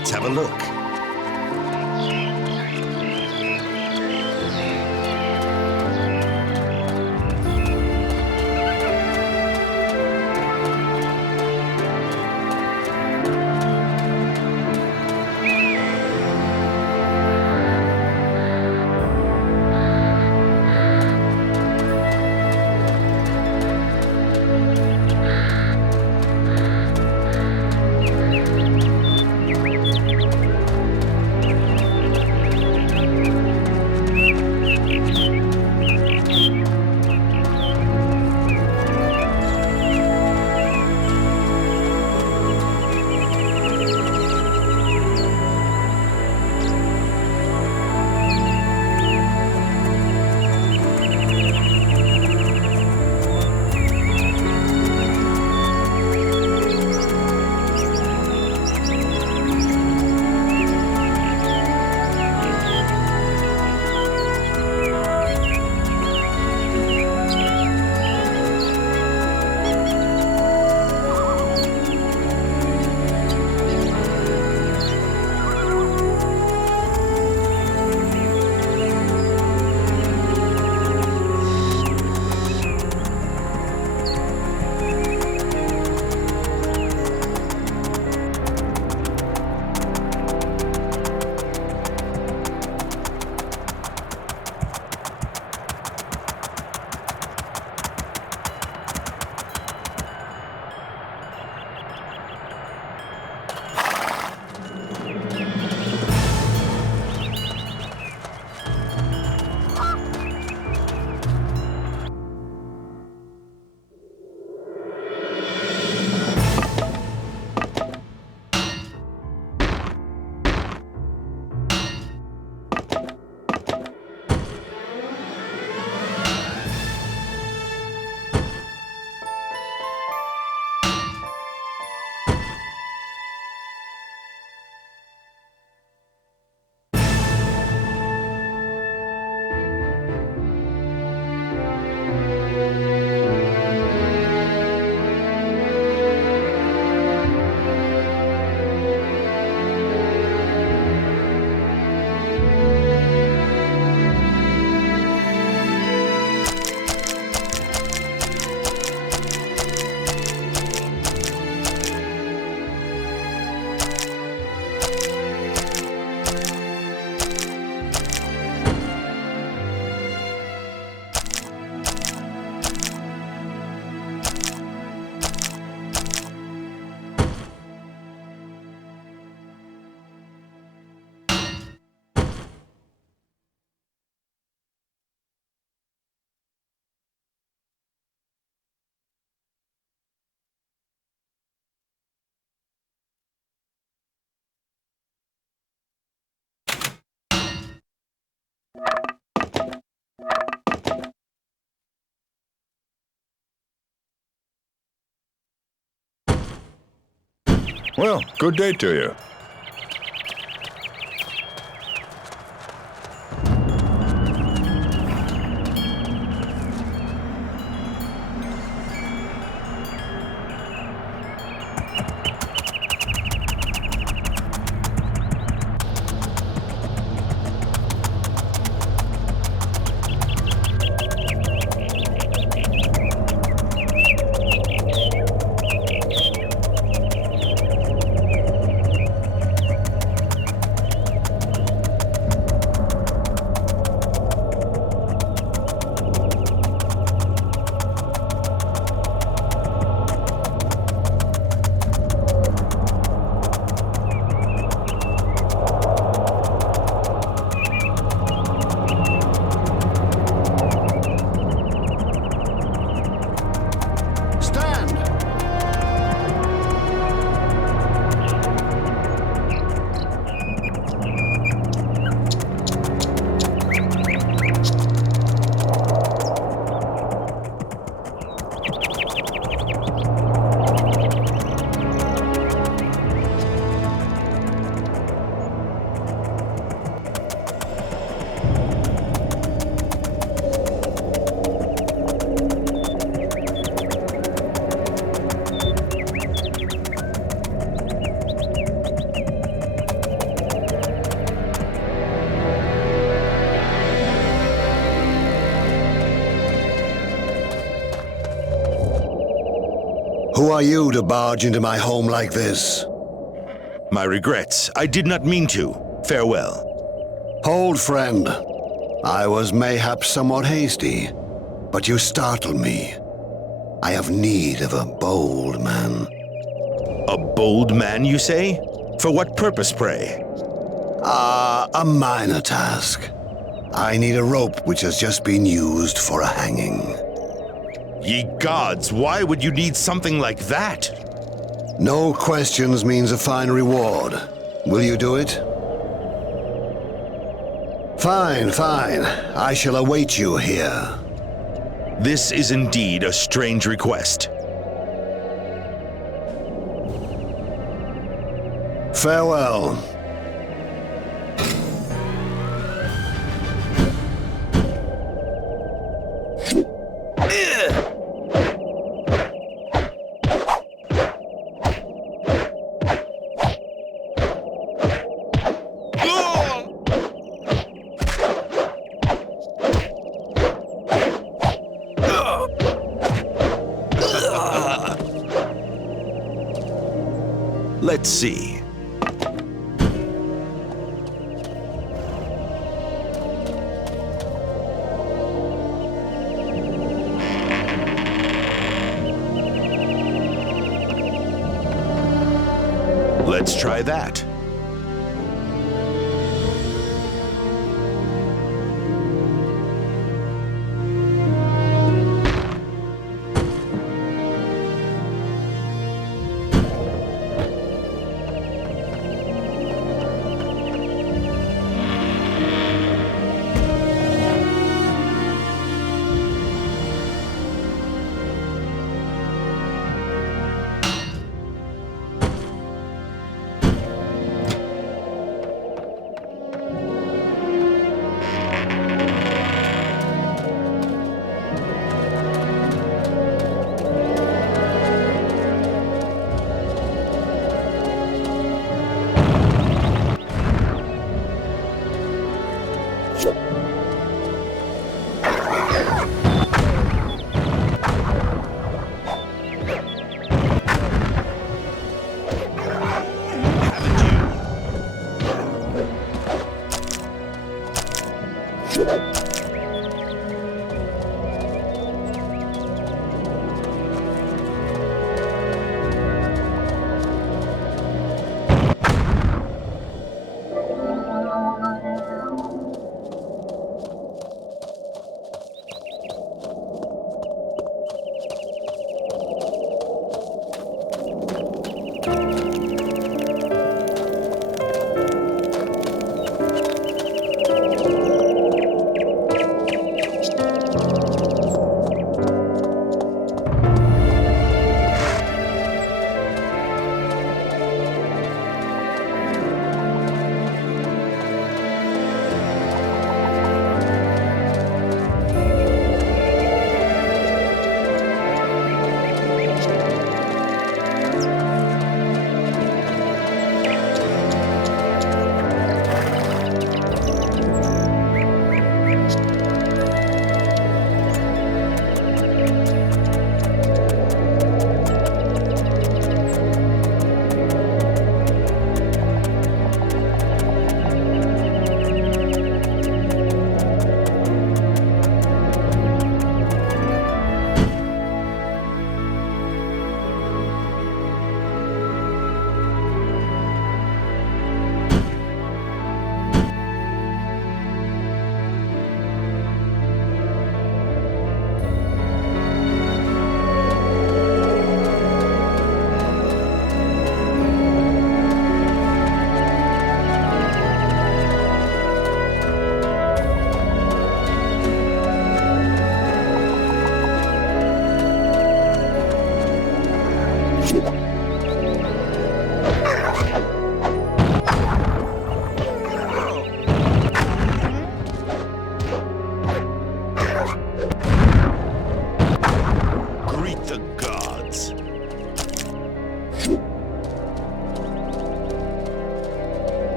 Let's have a look. Well, good day to you. Who are you to barge into my home like this? My regrets. I did not mean to. Farewell. Hold, friend. I was mayhap somewhat hasty, but you startled me. I have need of a bold man. A bold man, you say? For what purpose, pray? A minor task. I need a rope which has just been used for a hanging. Ye gods, why would you need something like that? No questions means a fine reward. Will you do it? Fine, fine. I shall await you here. This is indeed a strange request. Farewell. Let's see. Let's try that.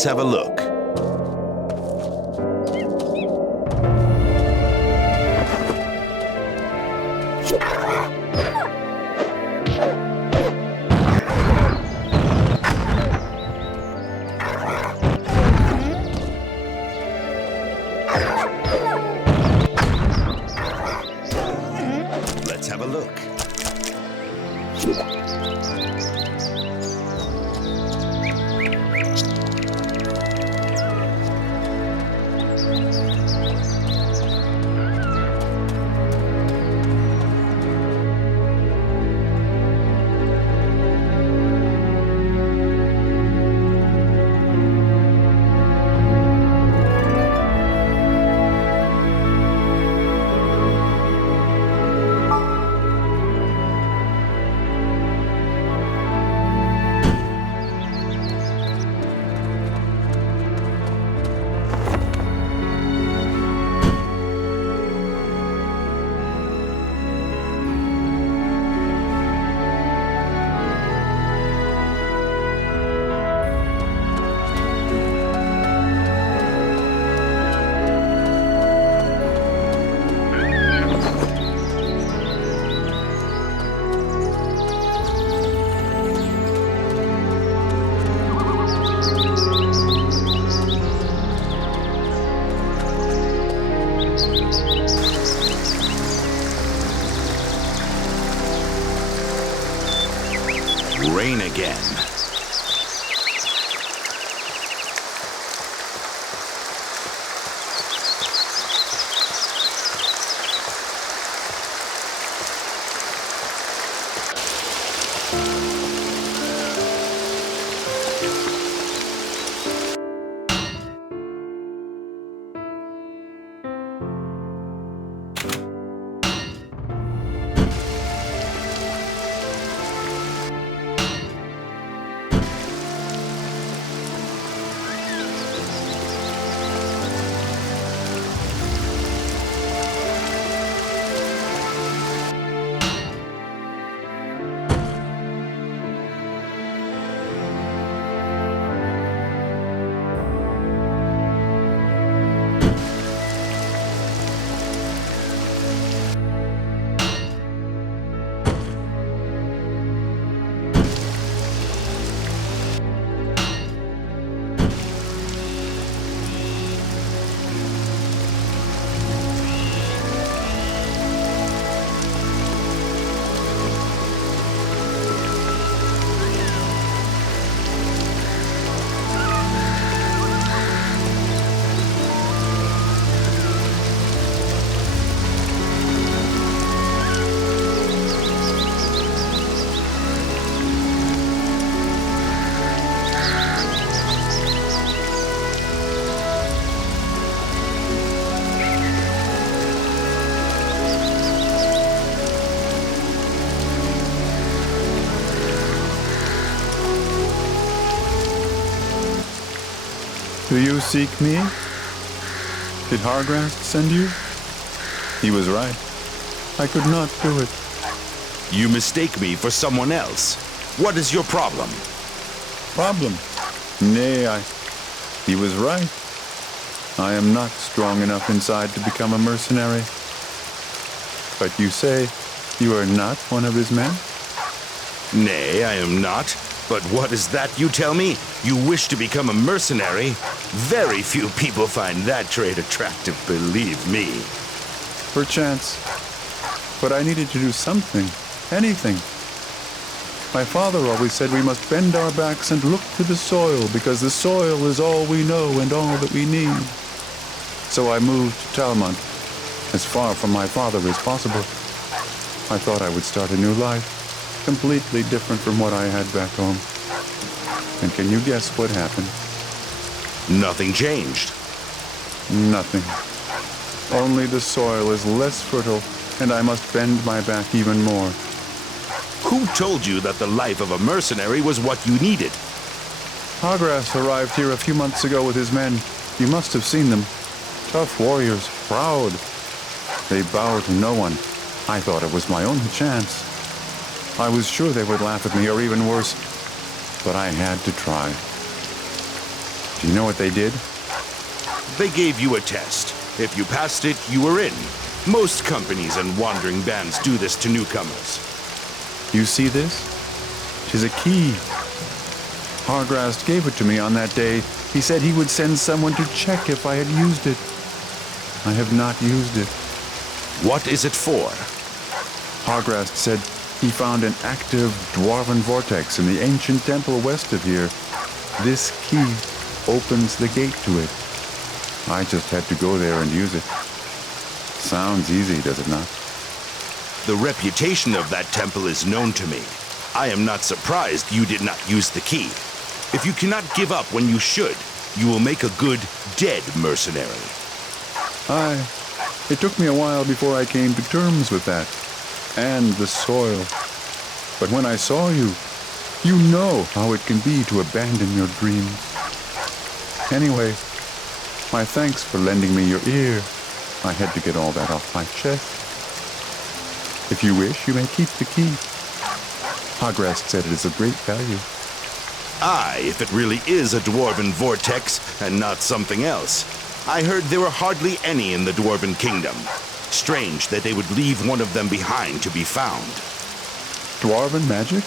Let's have a look. Let's have a look. Rain again. Do you seek me? Did Hargrass send you? He was right. I could not do it. You mistake me for someone else. What is your problem? Problem? Nay, he was right. I am not strong enough inside to become a mercenary. But you say you are not one of his men? Nay, I am not. But what is that you tell me? You wish to become a mercenary? Very few people find that trait attractive, believe me. Perchance. But I needed to do something. Anything. My father always said we must bend our backs and look to the soil, because the soil is all we know and all that we need. So I moved to Talmont, as far from my father as possible. I thought I would start a new life. Completely different from what I had back home. And can you guess what happened? Nothing changed. Nothing. Only the soil is less fertile, and I must bend my back even more. Who told you that the life of a mercenary was what you needed? Hargrass arrived here a few months ago with his men. You must have seen them. Tough warriors, proud. They bow to no one. I thought it was my only chance. I was sure they would laugh at me, or even worse, but I had to try. Do you know what they did? They gave you a test. If you passed it, you were in. Most companies and wandering bands do this to newcomers. You see this? 'Tis a key. Hargrast gave it to me on that day. He said he would send someone to check if I had used it. I have not used it. What is it for? Hargrast said he found an active dwarven vortex in the ancient temple west of here. This key opens the gate to it. I just had to go there and use it. Sounds easy, does it not? The reputation of that temple is known to me. I am not surprised you did not use the key. If you cannot give up when you should, you will make a good dead mercenary. Aye. It took me a while before I came to terms with that. And the soil. But when I saw you, you know how it can be to abandon your dreams. Anyway, my thanks for lending me your ear. I had to get all that off my chest. If you wish, you may keep the key. Hargrast said it is of great value. Aye, if it really is a dwarven vortex and not something else. I heard there were hardly any in the dwarven kingdom. Strange that they would leave one of them behind to be found. Dwarven magic?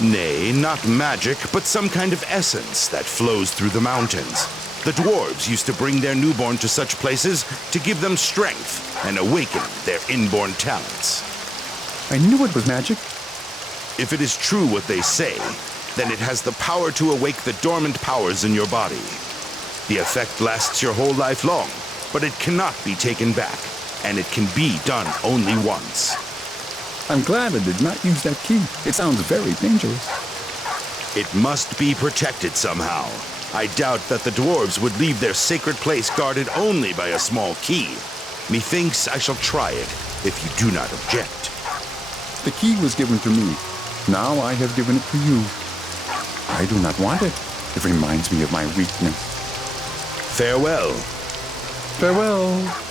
Nay, not magic, but some kind of essence that flows through the mountains. The dwarves used to bring their newborn to such places to give them strength and awaken their inborn talents. I knew it was magic. If it is true what they say, then it has the power to awake the dormant powers in your body. The effect lasts your whole life long, but it cannot be taken back, and it can be done only once. I'm glad I did not use that key. It sounds very dangerous. It must be protected somehow. I doubt that the dwarves would leave their sacred place guarded only by a small key. Methinks I shall try it, if you do not object. The key was given to me. Now I have given it to you. I do not want it. It reminds me of my weakness. Farewell. Farewell.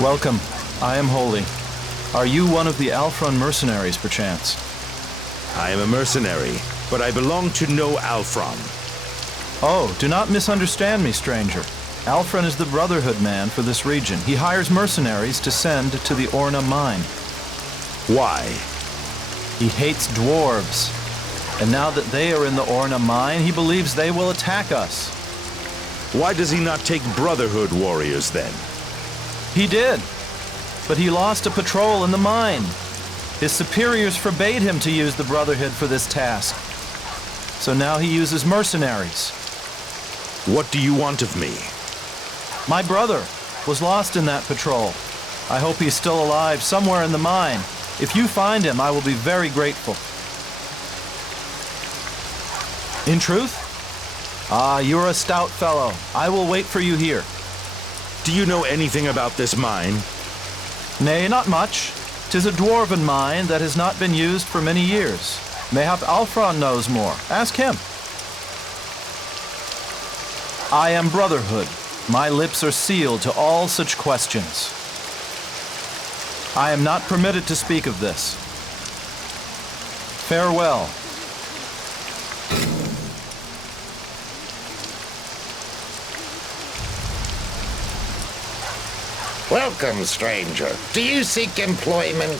Welcome. I am Holy. Are you one of the Alfron mercenaries, perchance? I am a mercenary, but I belong to no Alfron. Oh, do not misunderstand me, stranger. Alfron is the Brotherhood man for this region. He hires mercenaries to send to the Orna mine. Why? He hates dwarves. And now that they are in the Orna mine, he believes they will attack us. Why does he not take Brotherhood warriors then? He did, but he lost a patrol in the mine. His superiors forbade him to use the Brotherhood for this task. So now he uses mercenaries. What do you want of me? My brother was lost in that patrol. I hope he's still alive somewhere in the mine. If you find him, I will be very grateful. In truth? Ah, you're a stout fellow. I will wait for you here. Do you know anything about this mine? Nay, not much. 'Tis a dwarven mine that has not been used for many years. Mayhap Alfron knows more. Ask him. I am Brotherhood. My lips are sealed to all such questions. I am not permitted to speak of this. Farewell. Welcome, stranger. Do you seek employment?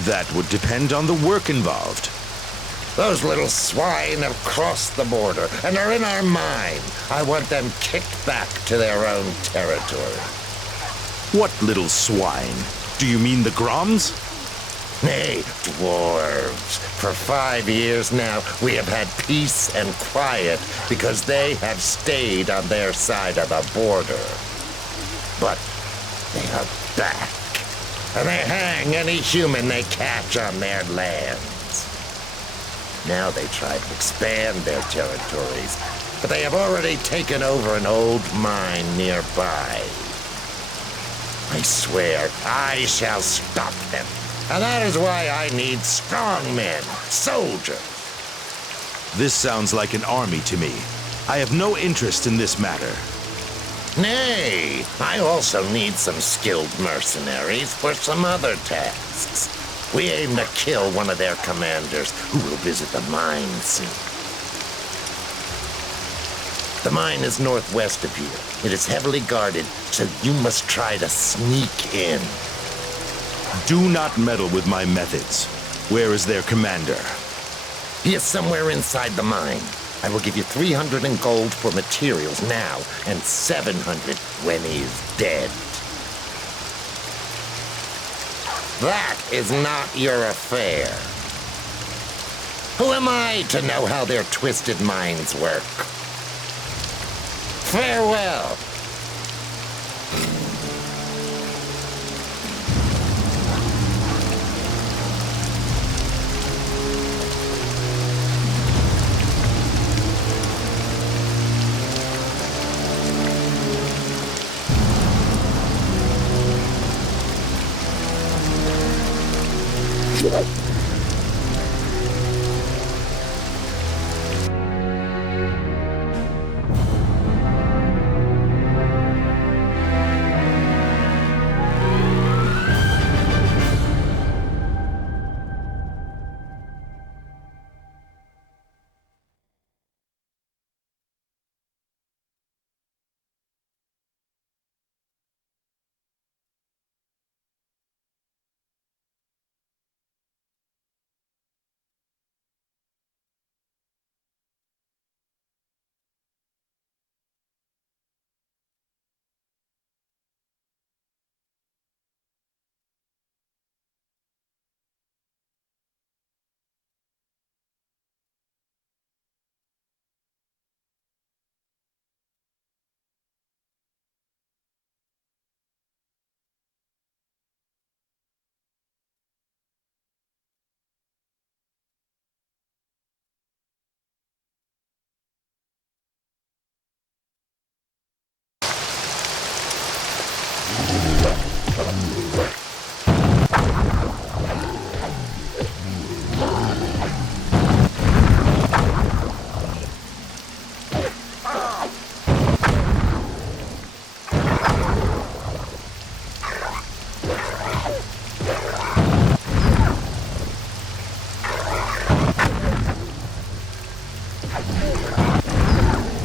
That would depend on the work involved. Those little swine have crossed the border and are in our mine. I want them kicked back to their own territory. What little swine? Do you mean the Groms? Nay, dwarves. For 5 years now, we have had peace and quiet because they have stayed on their side of the border. But they are back, and they hang any human they catch on their lands. Now they try to expand their territories, but they have already taken over an old mine nearby. I swear I shall stop them, and that is why I need strong men, soldiers. This sounds like an army to me. I have no interest in this matter. Nay, I also need some skilled mercenaries for some other tasks. We aim to kill one of their commanders, who will visit the mine soon. The mine is northwest of here. It is heavily guarded, so you must try to sneak in. Do not meddle with my methods. Where is their commander? He is somewhere inside the mine. I will give you 300 in gold for materials now, and 700 when he is dead. That is not your affair. Who am I to know how their twisted minds work? Farewell.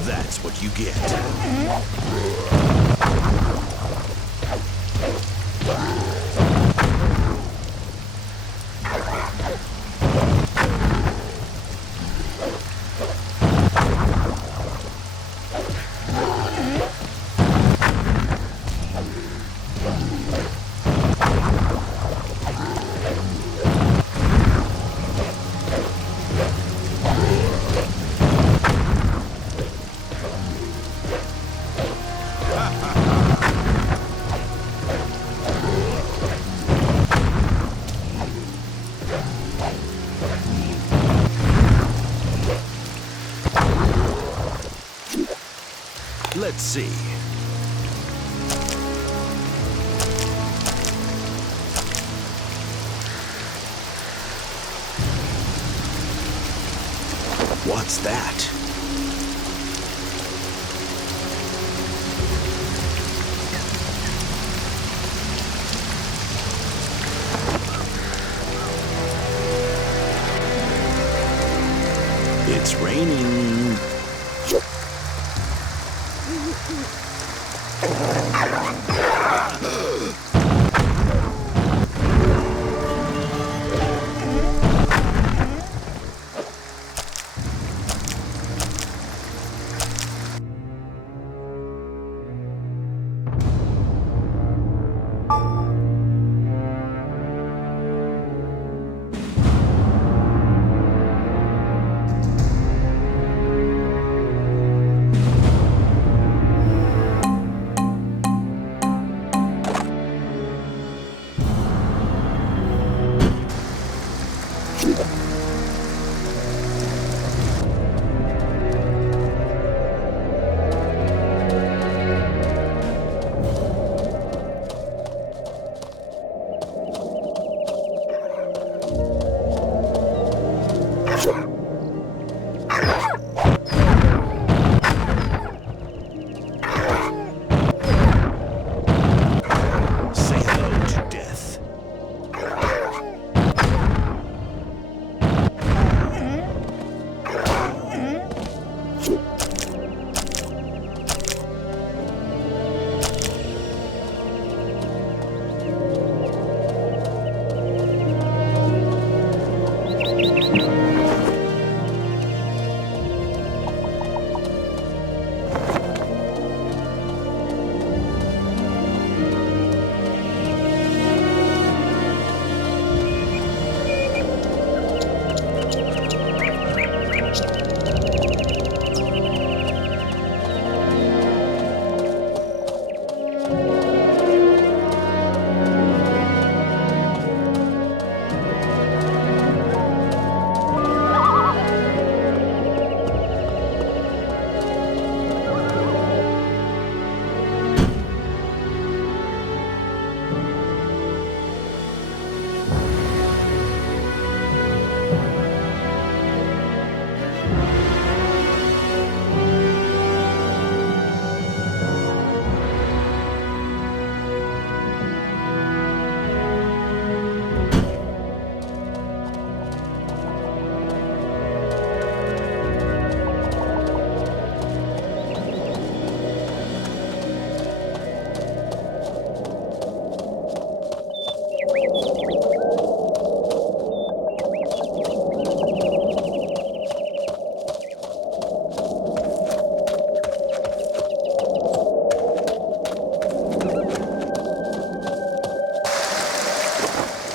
That's what you get. Let's see. What's that? It's raining.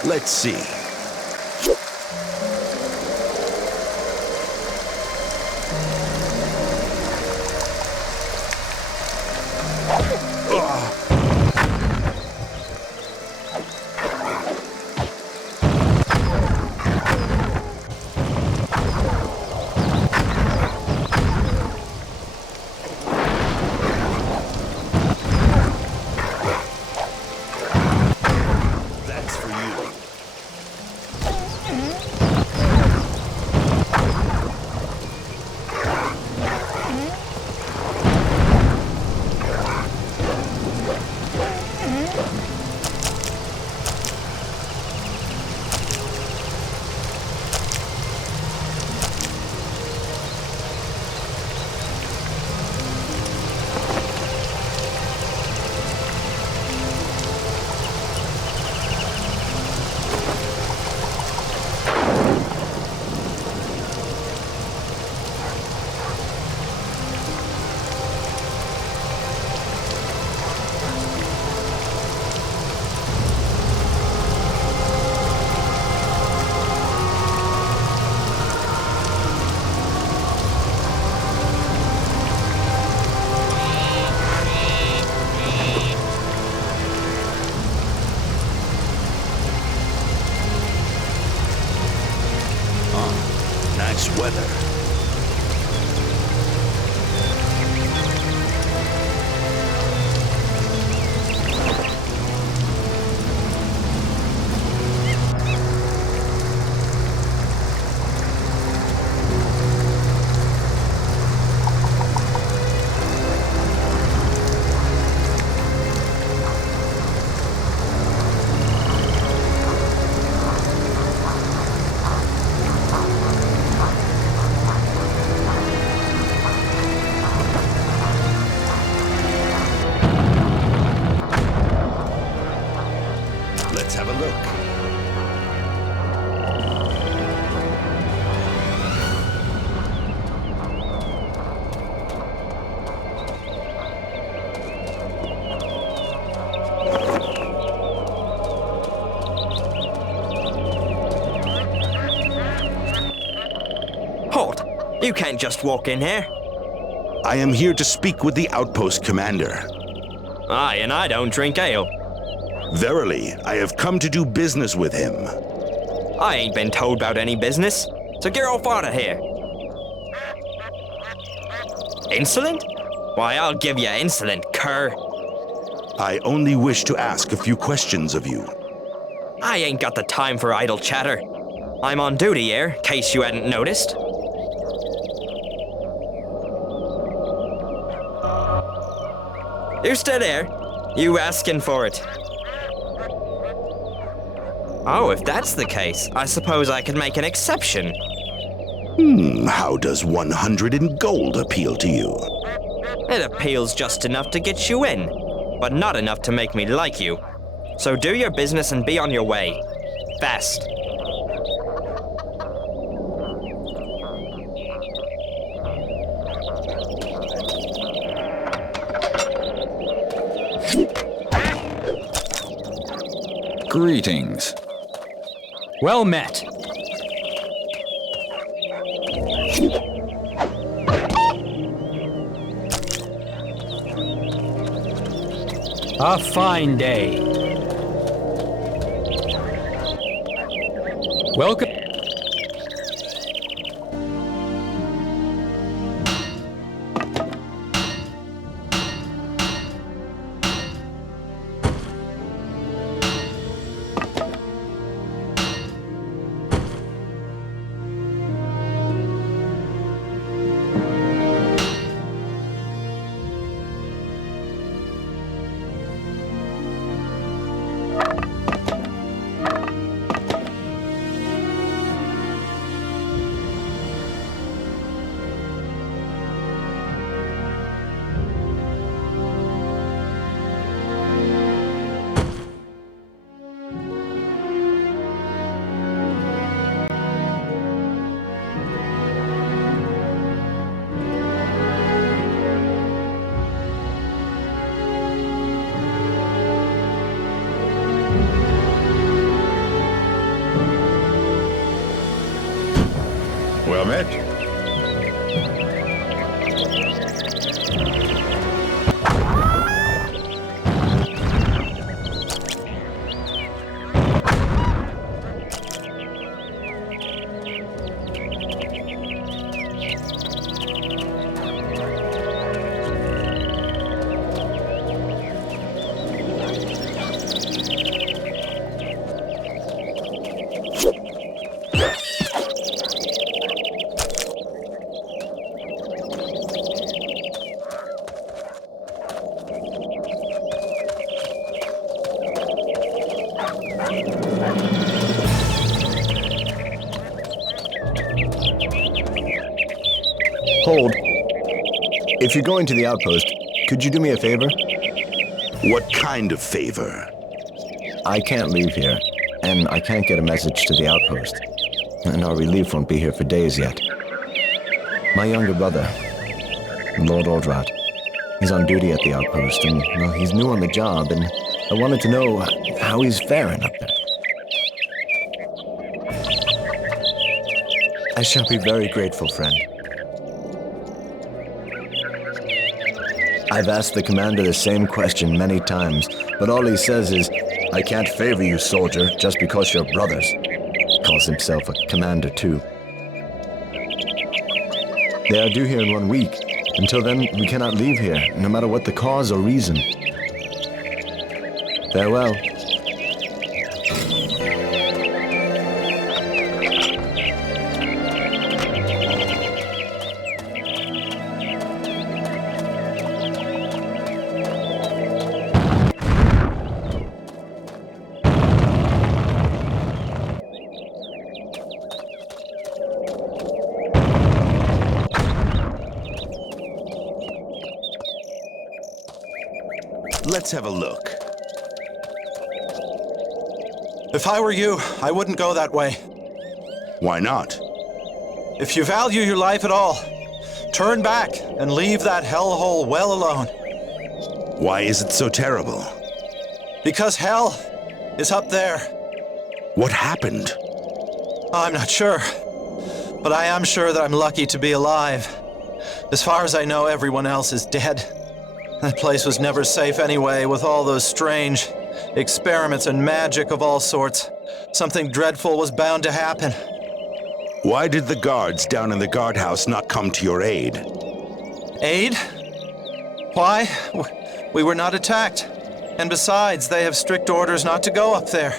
Let's see. That's for you. Nice weather. Let's have a look. Halt! You can't just walk in here. I am here to speak with the outpost commander. Aye, and I don't drink ale. Verily, I have come to do business with him. I ain't been told about any business, so get off out of here. Insolent? Why, I'll give you insolent, cur. I only wish to ask a few questions of you. I ain't got the time for idle chatter. I'm on duty here, case you hadn't noticed. You still there? You asking for it? Oh, if that's the case, I suppose I could make an exception. How does 100 in gold appeal to you? It appeals just enough to get you in, but not enough to make me like you. So do your business and be on your way. Fast. Greetings. Well met. A fine day. Welcome. met. Hold. If you're going to the outpost, could you do me a favor? What kind of favor? I can't leave here, and I can't get a message to the outpost. And our relief won't be here for days yet. My younger brother, Lord Aldrat, he's on duty at the outpost, and, well, he's new on the job, and I wanted to know how he's faring up there. I shall be very grateful, friend. I've asked the commander the same question many times, but all he says is, I can't favor you, soldier, just because you're brothers. Calls himself a commander, too. They are due here in 1 week. Until then, we cannot leave here, no matter what the cause or reason. Farewell. Let's have a look. If I were you, I wouldn't go that way. Why not? If you value your life at all, turn back and leave that hellhole well alone. Why is it so terrible? Because hell is up there. What happened? I'm not sure, but I am sure that I'm lucky to be alive. As far as I know, everyone else is dead. That place was never safe anyway, with all those strange experiments and magic of all sorts. Something dreadful was bound to happen. Why did the guards down in the guardhouse not come to your aid? Aid? Why? We were not attacked. And besides, they have strict orders not to go up there.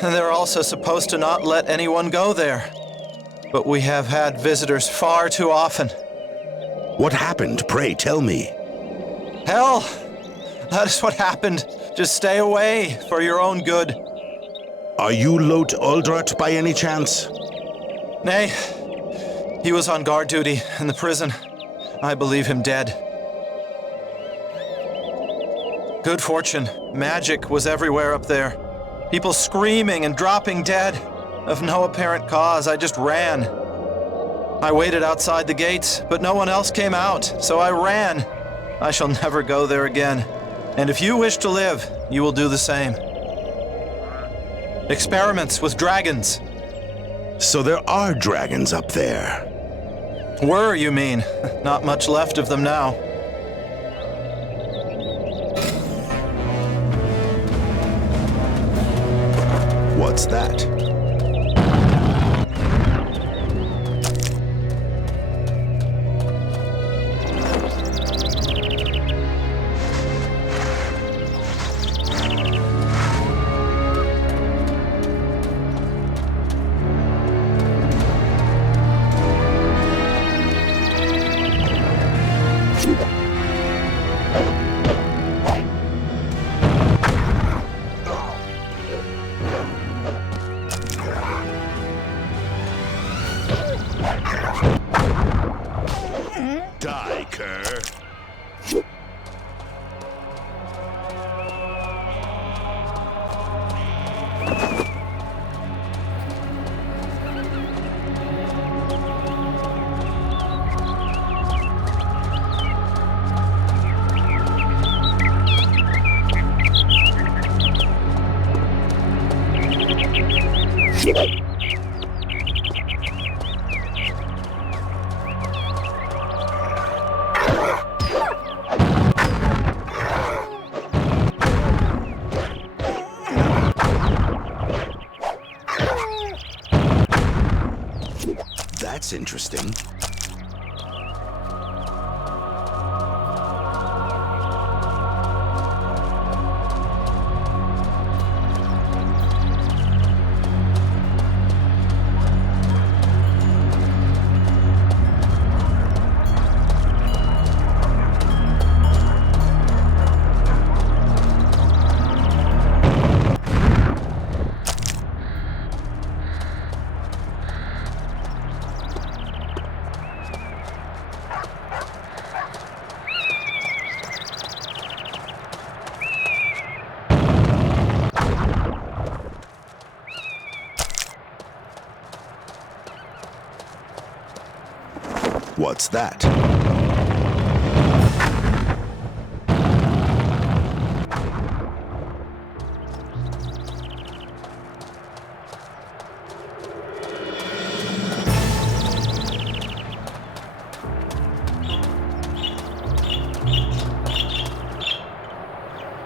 And they're also supposed to not let anyone go there. But we have had visitors far too often. What happened? Pray tell me. Hell! That is what happened. Just stay away for your own good. Are you Lot Aldrat by any chance? Nay. He was on guard duty in the prison. I believe him dead. Good fortune. Magic was everywhere up there. People screaming and dropping dead. Of no apparent cause, I just ran. I waited outside the gates, but no one else came out, so I ran. I shall never go there again. And if you wish to live, you will do the same. Experiments with dragons. So there are dragons up there. Were, you mean? Not much left of them now. What's that? Die, cur. That's interesting. What's that?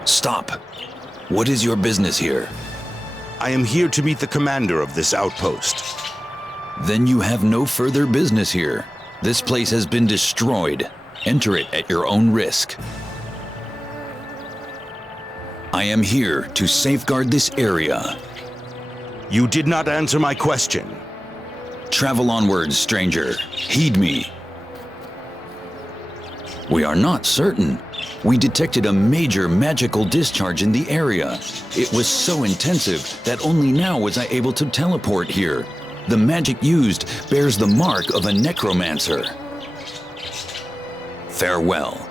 Stop. What is your business here? I am here to meet the commander of this outpost. Then you have no further business here. This place has been destroyed. Enter it at your own risk. I am here to safeguard this area. You did not answer my question. Travel onwards, stranger. Heed me. We are not certain. We detected a major magical discharge in the area. It was so intensive that only now was I able to teleport here. The magic used bears the mark of a necromancer. Farewell.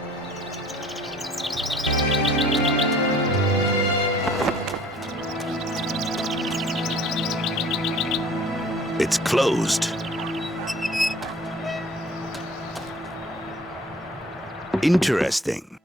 It's closed. Interesting.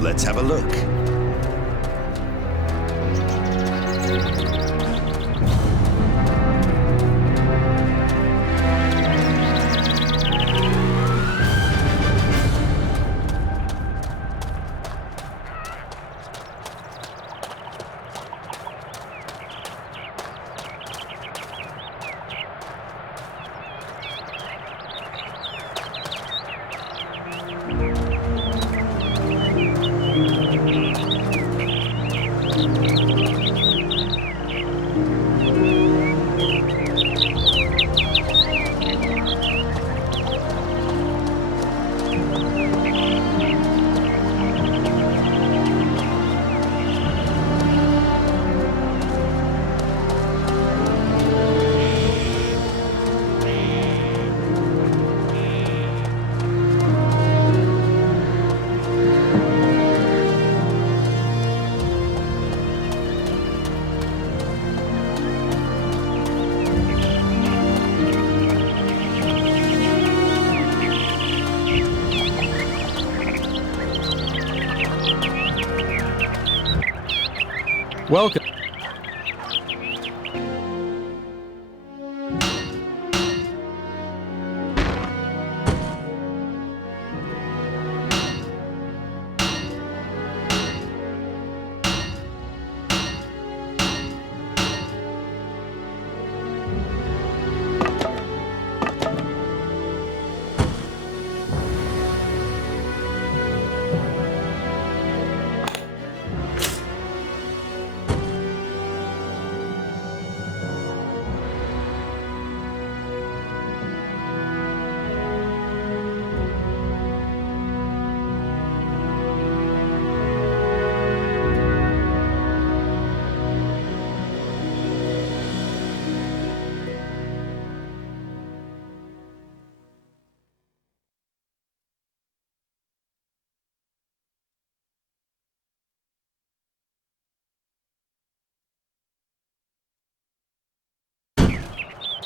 Let's have a look. Welcome.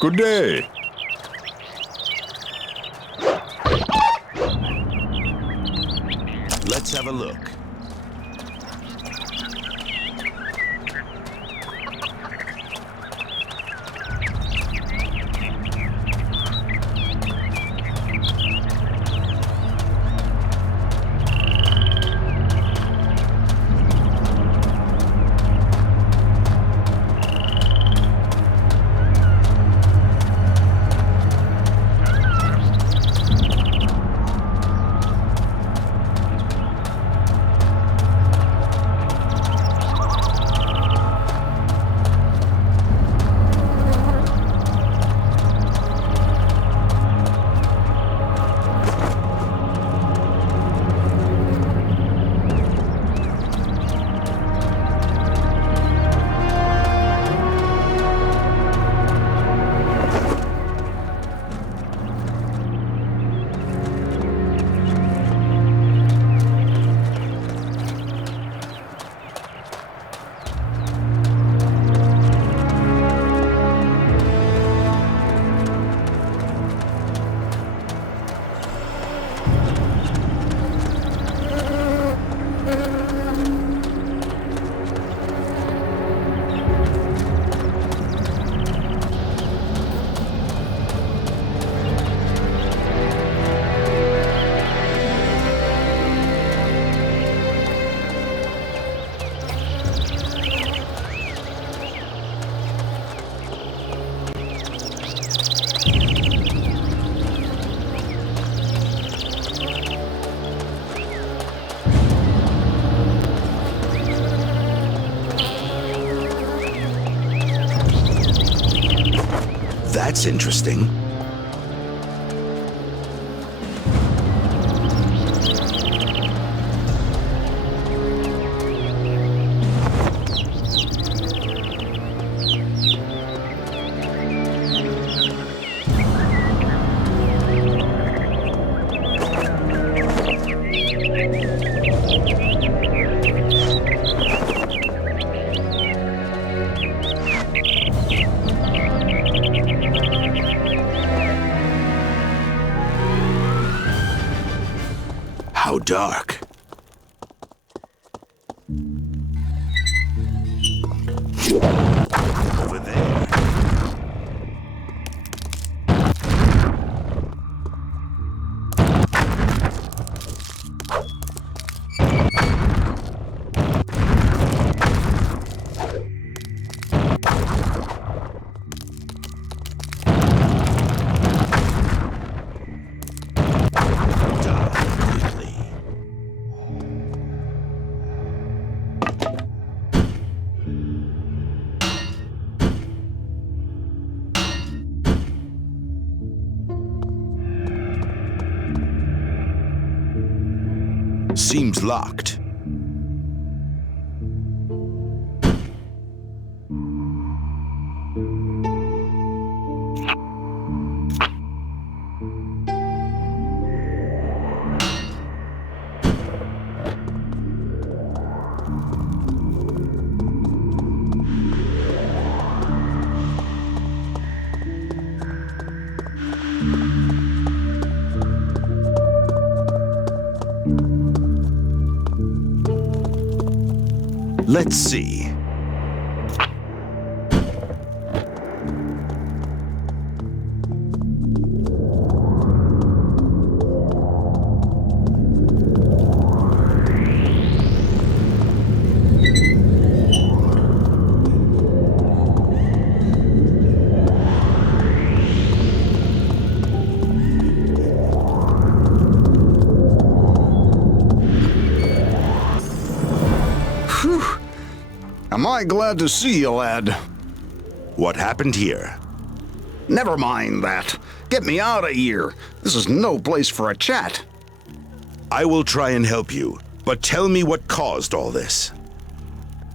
Good day. Let's have a look. That's interesting. How dark. Over there. Seems locked. Let's see. Am I glad to see you, lad? What happened here? Never mind that. Get me out of here. This is no place for a chat. I will try and help you, but tell me what caused all this.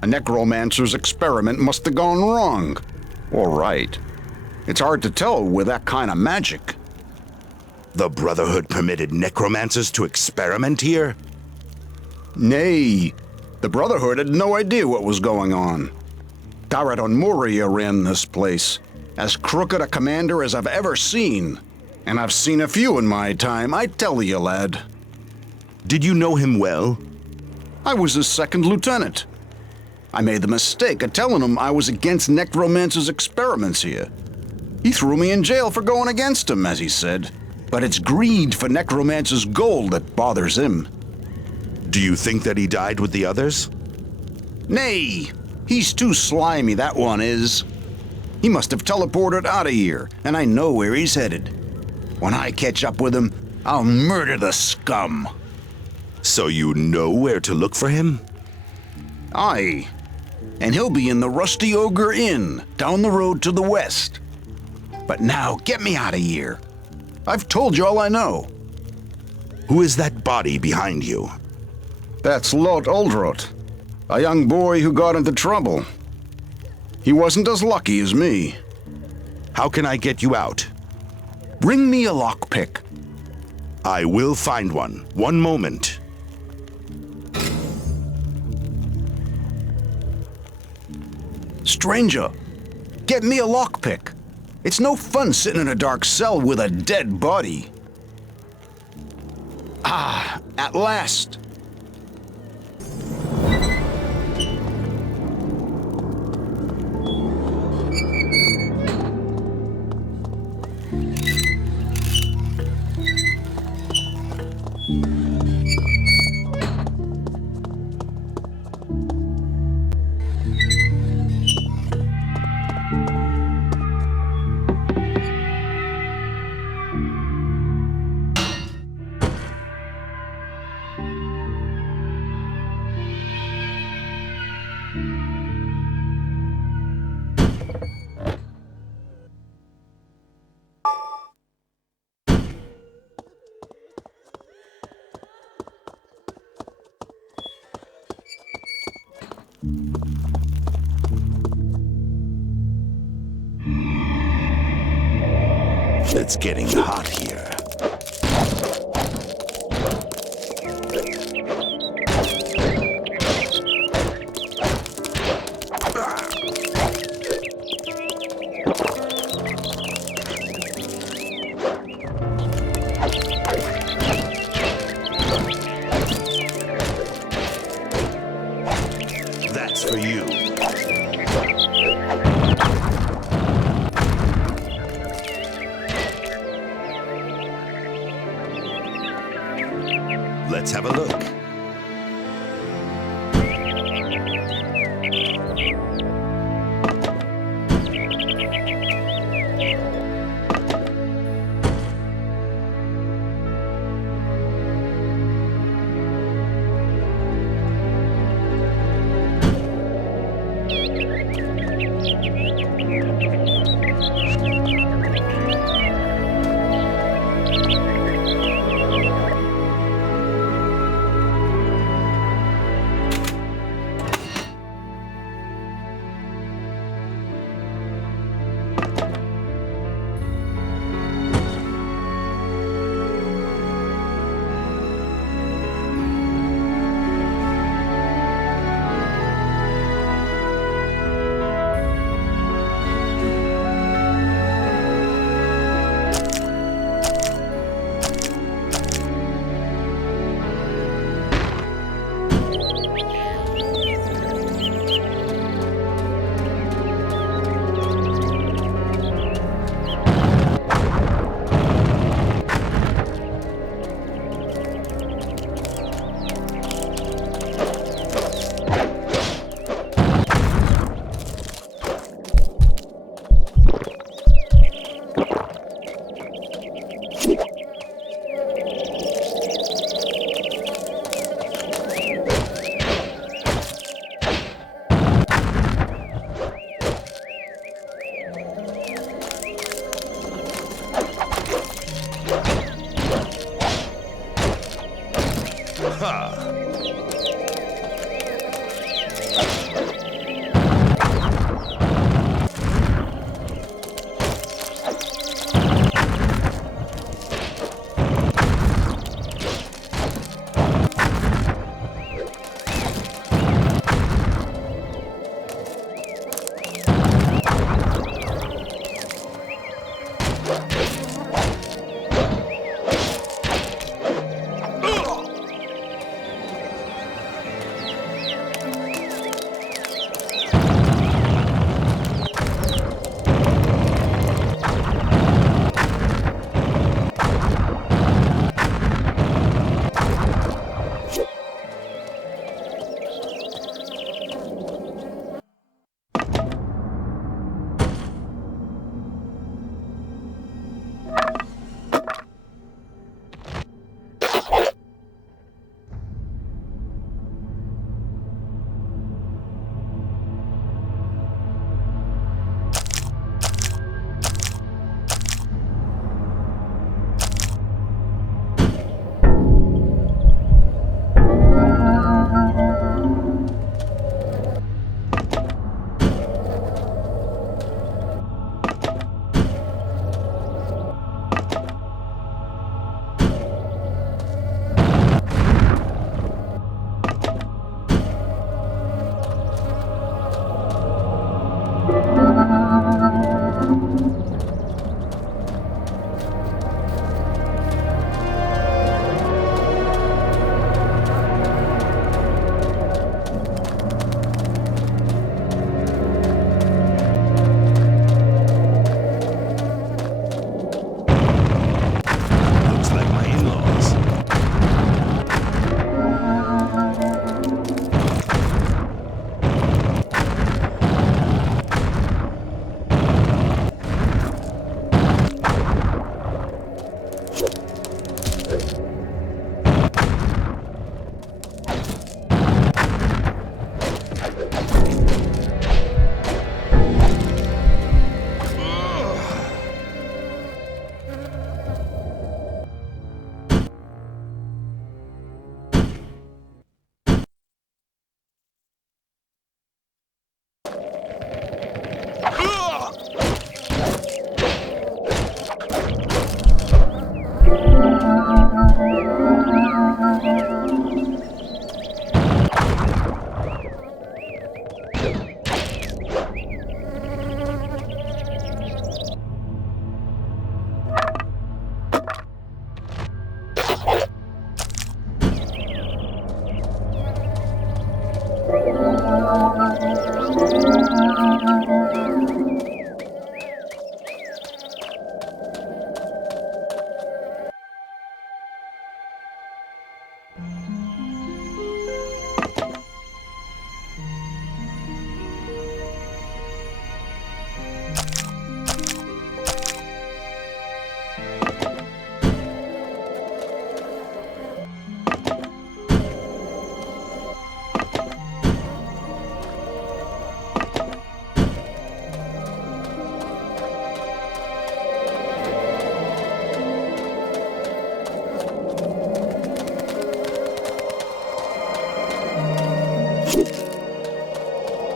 A necromancer's experiment must have gone wrong. Or right. It's hard to tell with that kind of magic. The Brotherhood permitted necromancers to experiment here? Nay, the Brotherhood had no idea what was going on. Taradon Muria ran this place, as crooked a commander as I've ever seen. And I've seen a few in my time, I tell you, lad. Did you know him well? I was his second lieutenant. I made the mistake of telling him I was against necromancer's experiments here. He threw me in jail for going against him, as he said. But it's greed for necromancer's gold that bothers him. Do you think that he died with the others? Nay, he's too slimy, that one is. He must have teleported out of here, and I know where he's headed. When I catch up with him, I'll murder the scum. So you know where to look for him? Aye, and he'll be in the Rusty Ogre Inn, down the road to the west. But now, get me out of here. I've told you all I know. Who is that body behind you? That's Lot Uldrot, a young boy who got into trouble. He wasn't as lucky as me. How can I get you out? Bring me a lockpick. I will find one. One moment. Stranger, get me a lockpick. It's no fun sitting in a dark cell with a dead body. Ah, at last. It's getting hot here. That's for you. Let's have a look.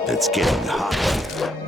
It's getting hot here.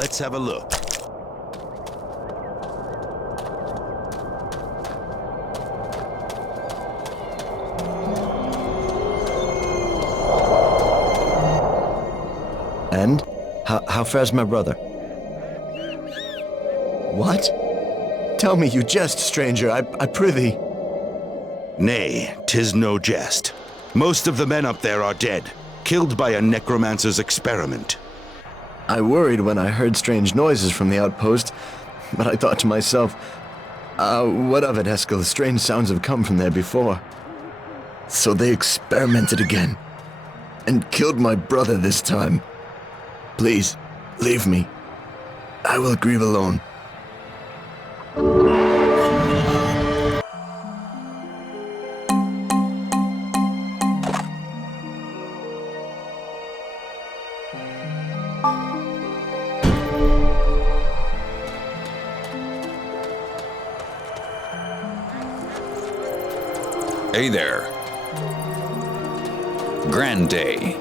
let's have a look. And? How fares my brother? What? Tell me you jest, stranger, I prithee. Nay, 'tis no jest. Most of the men up there are dead, killed by a necromancer's experiment. I worried when I heard strange noises from the outpost, but I thought to myself, what of it, Eskel? Strange sounds have come from there before. So they experimented again, and killed my brother this time. Please, leave me. I will grieve alone. Hey there. Grand day.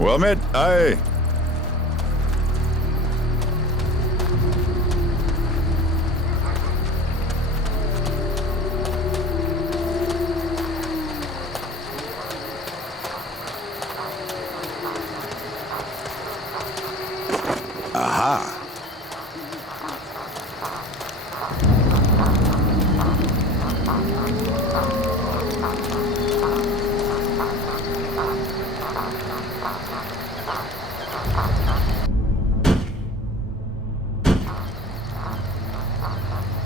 Well met, aye. Aha!